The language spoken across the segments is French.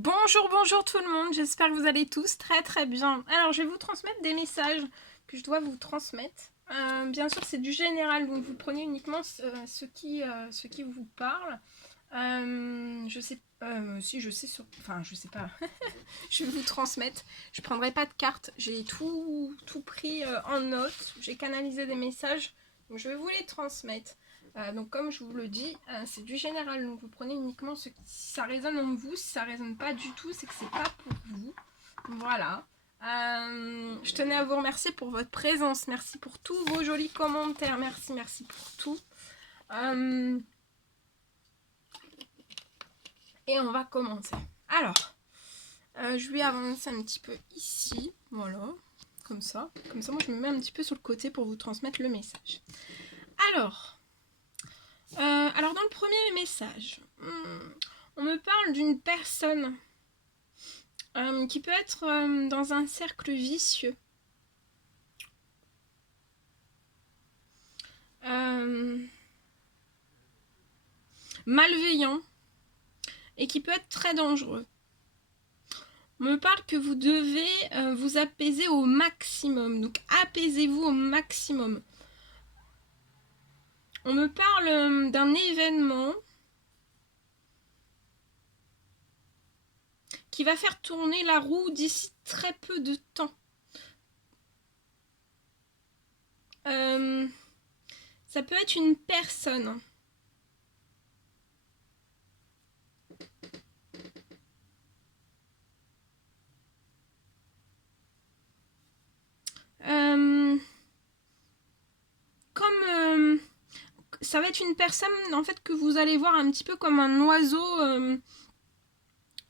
Bonjour, bonjour tout le monde, j'espère que vous allez tous très très bien. Alors je vais vous transmettre des messages que je dois vous transmettre. Bien sûr c'est du général, donc vous prenez uniquement ce qui vous parle. Je sais, si je sais sur... Enfin je sais pas, je vais vous transmettre. Je prendrai pas de carte, j'ai tout pris en note, j'ai canalisé des messages, donc je vais vous les transmettre. Donc comme je vous le dis, c'est du général, donc vous prenez uniquement ce qui, si ça résonne en vous, si ça résonne pas du tout, c'est que c'est pas pour vous. Voilà. Je tenais à vous remercier pour votre présence, merci pour tous vos jolis commentaires, merci pour tout. Et on va commencer. Alors, je vais avancer un petit peu ici, voilà, comme ça moi je me mets un petit peu sur le côté pour vous transmettre le message. Alors dans le premier message, on me parle d'une personne qui peut être dans un cercle vicieux. Malveillant et qui peut être très dangereux. On me parle que vous devez vous apaiser au maximum. Donc apaisez-vous au maximum. On me parle d'un événement qui va faire tourner la roue d'ici très peu de temps. Ça peut être une personne. Ça va être une personne en fait que vous allez voir un petit peu comme un oiseau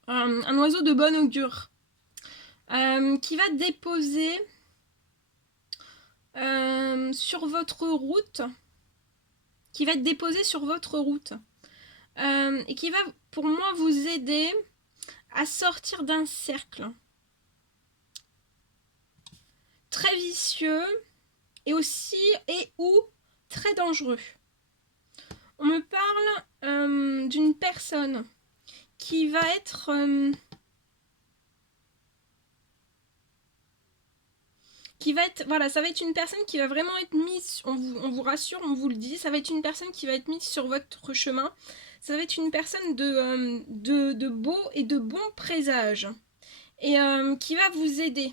de bon augure qui va déposer sur votre route, qui va être déposé sur votre route et qui va pour moi vous aider à sortir d'un cercle très vicieux et aussi ou très dangereux. On me parle d'une personne qui va être voilà, ça va être une personne qui va vraiment être mise, on vous rassure, on vous le dit, ça va être une personne qui va être mise sur votre chemin, ça va être une personne de beau et de bon présage, et qui va vous aider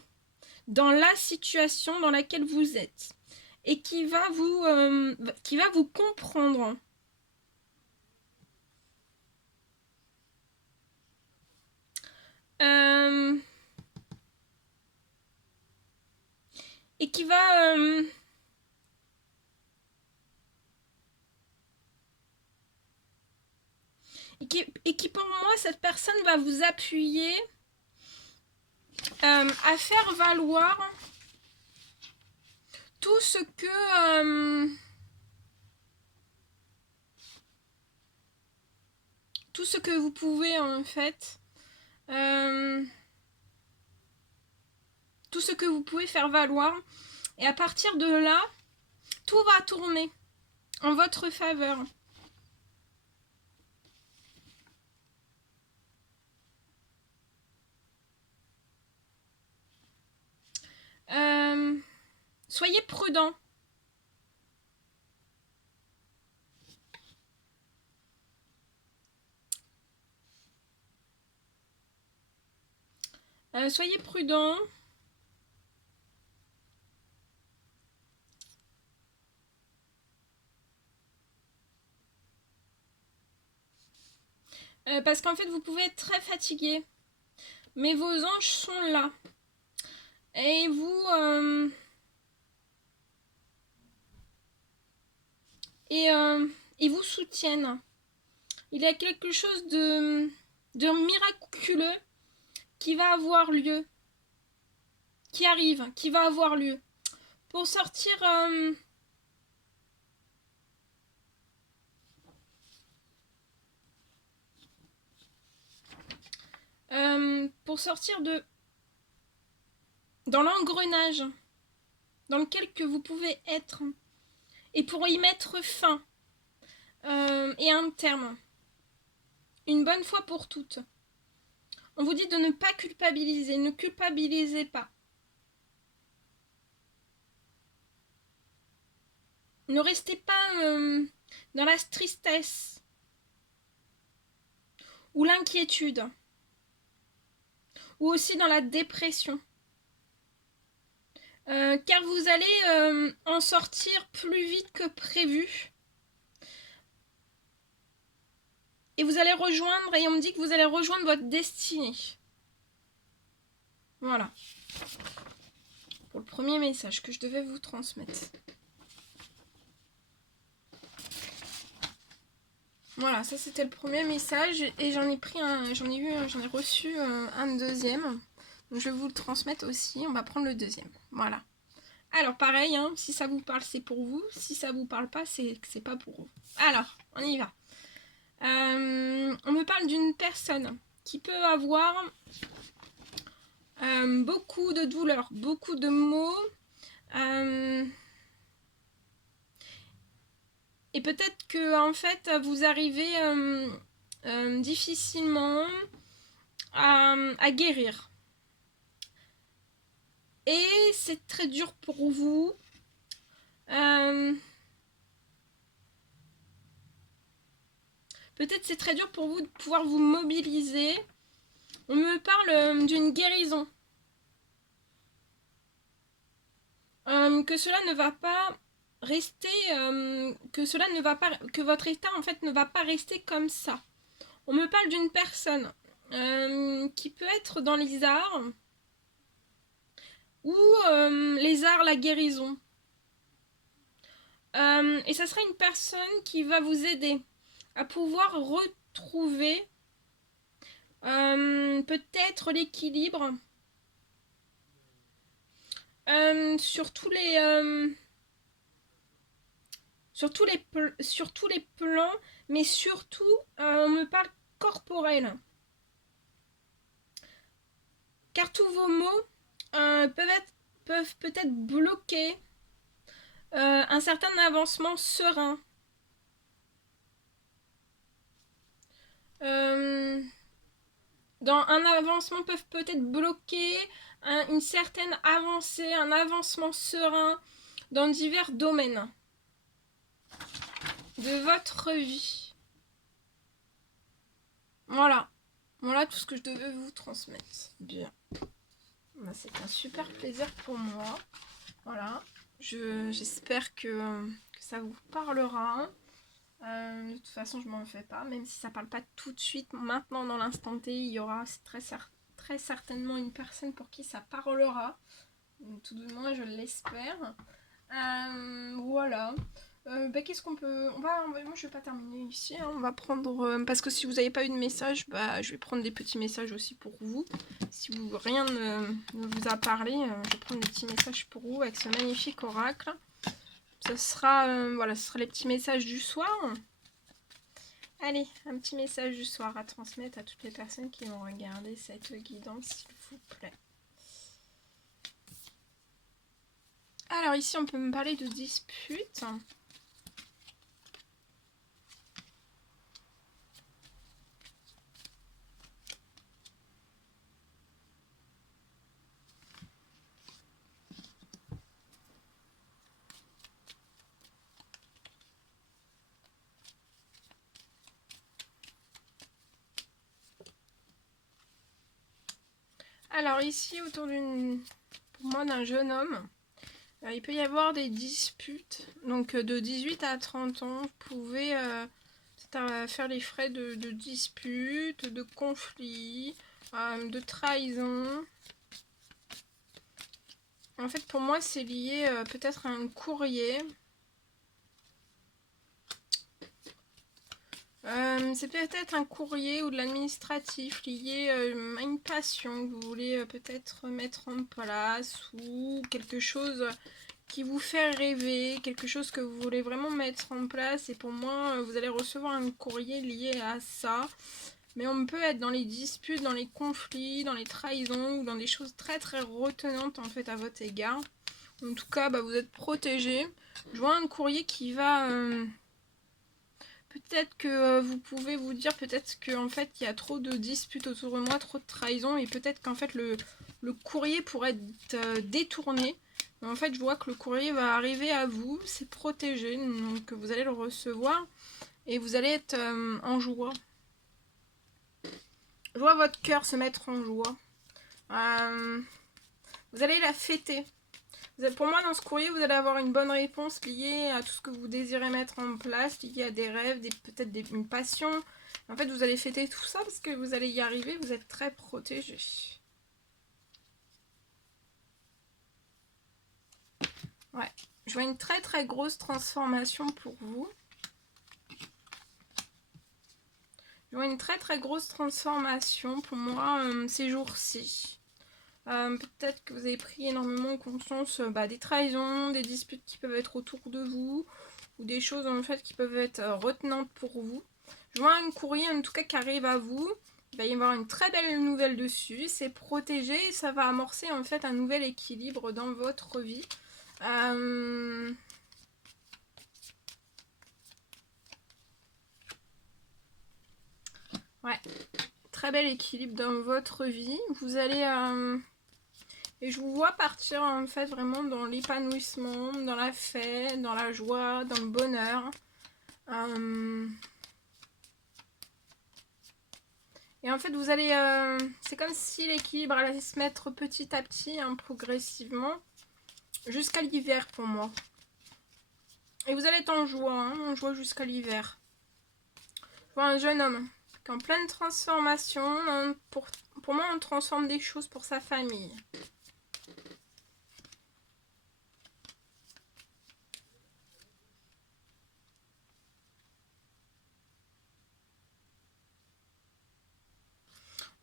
dans la situation dans laquelle vous êtes, et qui va vous comprendre. Et qui va et qui pour moi cette personne va vous appuyer à faire valoir tout ce que vous pouvez en fait tout ce que vous pouvez faire valoir, et à partir de là tout va tourner en votre faveur. Soyez prudent. Soyez prudent. Parce qu'en fait vous pouvez être très fatigué, mais vos anges sont là et ils vous soutiennent. Il y a quelque chose de miraculeux qui va avoir lieu, qui arrive, qui va avoir lieu. Pour sortir dans l'engrenage dans lequel que vous pouvez être, et pour y mettre fin et un terme, une bonne fois pour toutes. On vous dit de ne pas culpabiliser. Ne culpabilisez pas. Ne restez pas dans la tristesse ou l'inquiétude ou aussi dans la dépression. Car vous allez en sortir plus vite que prévu. Et vous allez rejoindre, et on me dit que vous allez rejoindre votre destinée. Voilà. Pour le premier message que je devais vous transmettre. Voilà, ça c'était le premier message. Et j'en ai reçu un deuxième. Donc je vais vous le transmettre aussi. On va prendre le deuxième. Voilà. Alors pareil, hein, si ça vous parle, c'est pour vous. Si ça vous parle pas, c'est pas pour vous. Alors, on y va. On me parle d'une personne qui peut avoir beaucoup de douleurs, beaucoup de maux. Et peut-être que en fait vous arrivez difficilement à guérir. Et c'est très dur pour vous. Peut-être c'est très dur pour vous de pouvoir vous mobiliser. On me parle d'une guérison. Que cela ne va pas rester, que votre état en fait ne va pas rester comme ça. On me parle d'une personne qui peut être dans les arts ou les arts, la guérison. Et ça sera une personne qui va vous aider à pouvoir retrouver peut-être l'équilibre sur tous les plans, mais surtout on me parle corporel. Car tous vos mots peuvent peut-être bloquer un certain avancement serein. Dans un avancement peuvent peut-être bloquer une certaine avancée, un avancement serein dans divers domaines de votre vie. Voilà. Voilà tout ce que je devais vous transmettre. Bien. C'est un super plaisir pour moi. Voilà. J'espère que ça vous parlera. De toute façon, je m'en fais pas. Même si ça parle pas tout de suite, maintenant dans l'instant T, il y aura très certainement une personne pour qui ça parlera. Tout de moins, je l'espère. Voilà. Qu'est-ce qu'on peut... moi, je vais pas terminer ici. Hein. On va prendre... parce que si vous n'avez pas eu de message, je vais prendre des petits messages aussi pour vous. Si rien ne vous a parlé, je vais prendre des petits messages pour vous avec ce magnifique oracle. Ce sera les petits messages du soir. Allez, un petit message du soir à transmettre à toutes les personnes qui vont regarder cette guidance, s'il vous plaît. Alors ici, on peut me parler de disputes. Alors ici, autour pour moi, d'un jeune homme, il peut y avoir des disputes. Donc de 18 à 30 ans, vous pouvez faire les frais de disputes, de conflits, de trahison. En fait, pour moi, c'est lié peut-être à un courrier. C'est peut-être un courrier ou de l'administratif lié à une passion que vous voulez peut-être mettre en place ou quelque chose qui vous fait rêver, quelque chose que vous voulez vraiment mettre en place. Et pour moi, vous allez recevoir un courrier lié à ça. Mais on peut être dans les disputes, dans les conflits, dans les trahisons ou dans des choses très très retenantes en fait à votre égard. En tout cas, vous êtes protégé. Je vois un courrier qui va... Peut-être que vous pouvez vous dire peut-être qu'en fait il y a trop de disputes autour de moi, trop de trahison, et peut-être qu'en fait le courrier pourrait être détourné. Mais en fait je vois que le courrier va arriver à vous, c'est protégé, donc vous allez le recevoir et vous allez être en joie. Je vois votre cœur se mettre en joie. Vous allez la fêter. Pour moi, dans ce courrier, vous allez avoir une bonne réponse liée à tout ce que vous désirez mettre en place, liée à des rêves, peut-être une passion. En fait, vous allez fêter tout ça parce que vous allez y arriver, vous êtes très protégé. Ouais, je vois une très très grosse transformation pour vous. Je vois une très très grosse transformation pour moi ces jours-ci. Peut-être que vous avez pris énormément conscience des trahisons, des disputes qui peuvent être autour de vous, ou des choses en fait qui peuvent être retenantes pour vous. Je vois un courrier en tout cas qui arrive à vous. Il va y avoir une très belle nouvelle dessus. C'est protégé et ça va amorcer en fait un nouvel équilibre dans votre vie. Ouais, très bel équilibre dans votre vie. Vous allez... Et je vous vois partir en fait vraiment dans l'épanouissement, dans la fête, dans la joie, dans le bonheur. Et en fait vous allez... c'est comme si l'équilibre allait se mettre petit à petit, progressivement, jusqu'à l'hiver pour moi. Et vous allez être en joie jusqu'à l'hiver. Je vois un jeune homme qui est en pleine transformation. Pour moi on transforme des choses pour sa famille.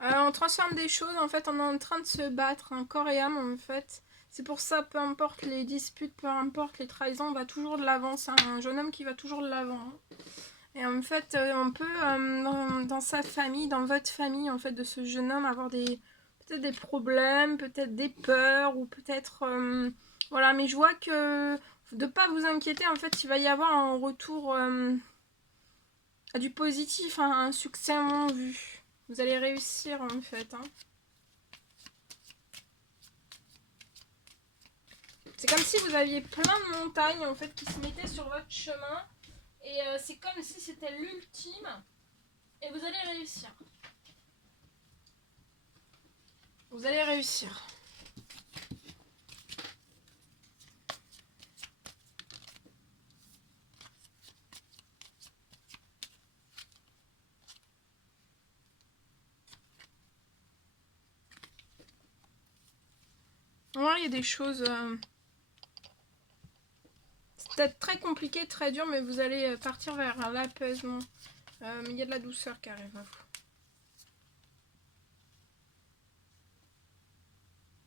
On transforme des choses, en fait, on est en train de se battre, corps et âme, en fait. C'est pour ça, peu importe les disputes, peu importe les trahisons, on va toujours de l'avant. C'est un jeune homme qui va toujours de l'avant. Et en fait, on peut, dans sa famille, dans votre famille, en fait, de ce jeune homme, avoir peut-être des problèmes, peut-être des peurs, ou peut-être... voilà, mais je vois que de pas vous inquiéter, en fait, il va y avoir un retour à du positif, un succès en vue. Vous allez réussir en fait. C'est comme si vous aviez plein de montagnes en fait qui se mettaient sur votre chemin. Et c'est comme si c'était l'ultime. Et vous allez réussir. Vous allez réussir. Ouais, il y a des choses... c'est peut-être très compliqué, très dur, mais vous allez partir vers l'apaisement. Mais il y a de la douceur qui arrive à vous.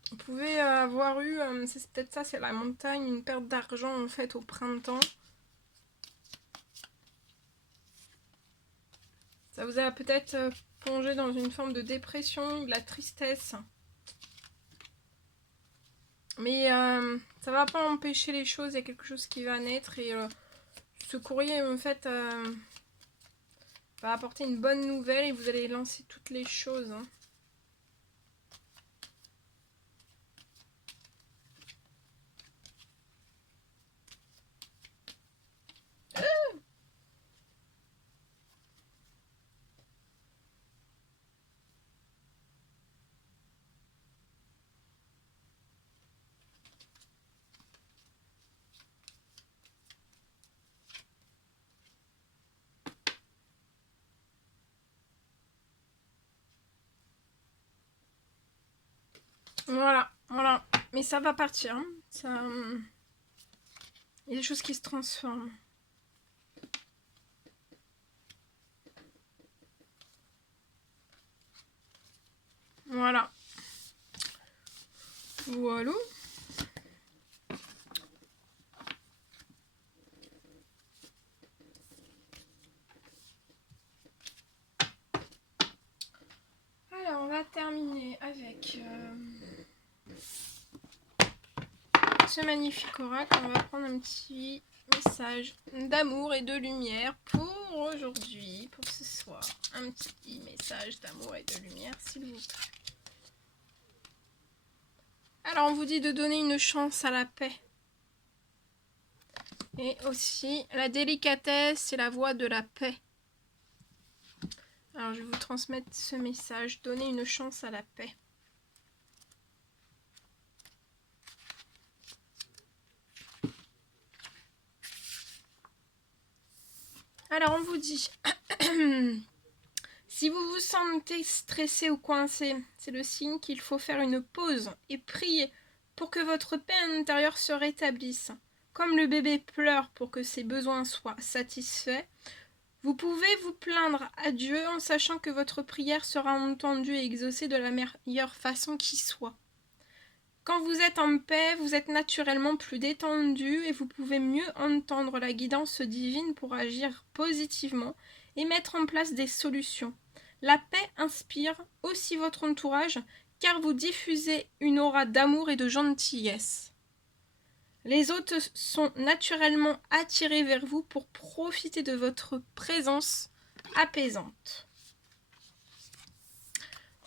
Vous pouvez avoir eu, c'est peut-être ça, c'est la montagne, une perte d'argent en fait au printemps. Ça vous a peut-être plongé dans une forme de dépression, de la tristesse. Mais ça va pas empêcher les choses, il y a quelque chose qui va naître et ce courrier en fait va apporter une bonne nouvelle et vous allez lancer toutes les choses. Voilà, voilà. Mais ça va partir. Ça, il y a des choses qui se transforment. Voilà. Voilà. Alors, on va terminer avec ce magnifique oracle. On va prendre un petit message d'amour et de lumière pour aujourd'hui, pour ce soir? Un petit message d'amour et de lumière, s'il vous plaît. Alors, on vous dit de donner une chance à la paix. Et aussi, la délicatesse, c'est la voie de la paix. Alors, je vais vous transmettre ce message. Donner une chance à la paix. Alors, on vous dit, si vous vous sentez stressé ou coincé, c'est le signe qu'il faut faire une pause et prier pour que votre paix intérieure se rétablisse. Comme le bébé pleure pour que ses besoins soient satisfaits, vous pouvez vous plaindre à Dieu en sachant que votre prière sera entendue et exaucée de la meilleure façon qui soit. Quand vous êtes en paix, vous êtes naturellement plus détendu et vous pouvez mieux entendre la guidance divine pour agir positivement et mettre en place des solutions. La paix inspire aussi votre entourage car vous diffusez une aura d'amour et de gentillesse. Les autres sont naturellement attirés vers vous pour profiter de votre présence apaisante.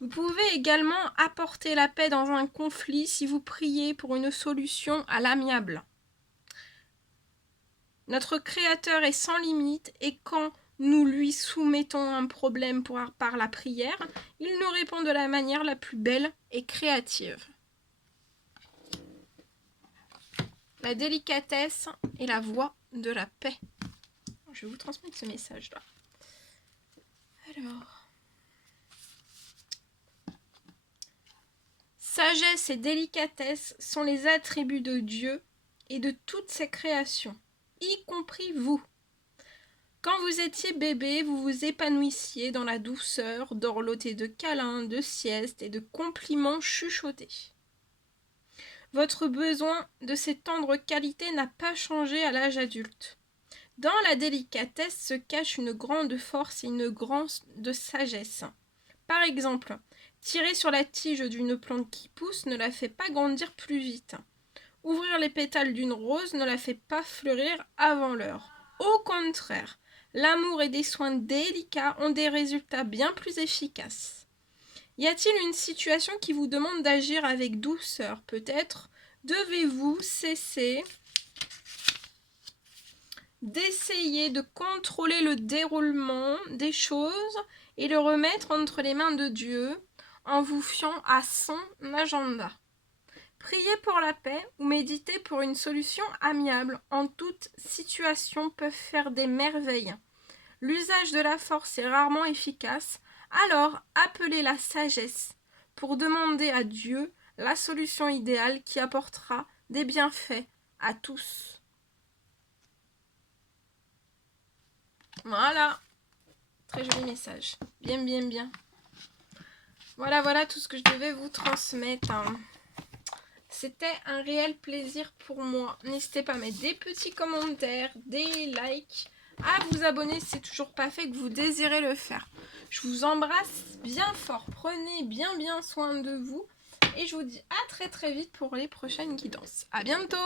Vous pouvez également apporter la paix dans un conflit si vous priez pour une solution à l'amiable. Notre Créateur est sans limite et quand nous lui soumettons un problème par la prière, il nous répond de la manière la plus belle et créative. La délicatesse est la voie de la paix. Je vais vous transmettre ce message-là. Alors... Sagesse et délicatesse sont les attributs de Dieu et de toutes ses créations, y compris vous. Quand vous étiez bébé, vous vous épanouissiez dans la douceur, dorlotés de câlins, de siestes et de compliments chuchotés. Votre besoin de ces tendres qualités n'a pas changé à l'âge adulte. Dans la délicatesse se cache une grande force et une grande sagesse. Par exemple, tirer sur la tige d'une plante qui pousse ne la fait pas grandir plus vite. Ouvrir les pétales d'une rose ne la fait pas fleurir avant l'heure. Au contraire, l'amour et des soins délicats ont des résultats bien plus efficaces. Y a-t-il une situation qui vous demande d'agir avec douceur? Peut-être devez-vous cesser d'essayer de contrôler le déroulement des choses et le remettre entre les mains de Dieu en vous fiant à son agenda. Priez pour la paix ou méditez pour une solution amiable en toute situation peuvent faire des merveilles. L'usage de la force est rarement efficace, alors appelez la sagesse pour demander à Dieu la solution idéale qui apportera des bienfaits à tous. Voilà, très joli message, bien. Voilà tout ce que je devais vous transmettre. C'était un réel plaisir pour moi. N'hésitez pas à mettre des petits commentaires, des likes, à vous abonner si c'est toujours pas fait, que vous désirez le faire. Je vous embrasse bien fort. Prenez bien soin de vous. Et je vous dis à très vite pour les prochaines guidances. À bientôt!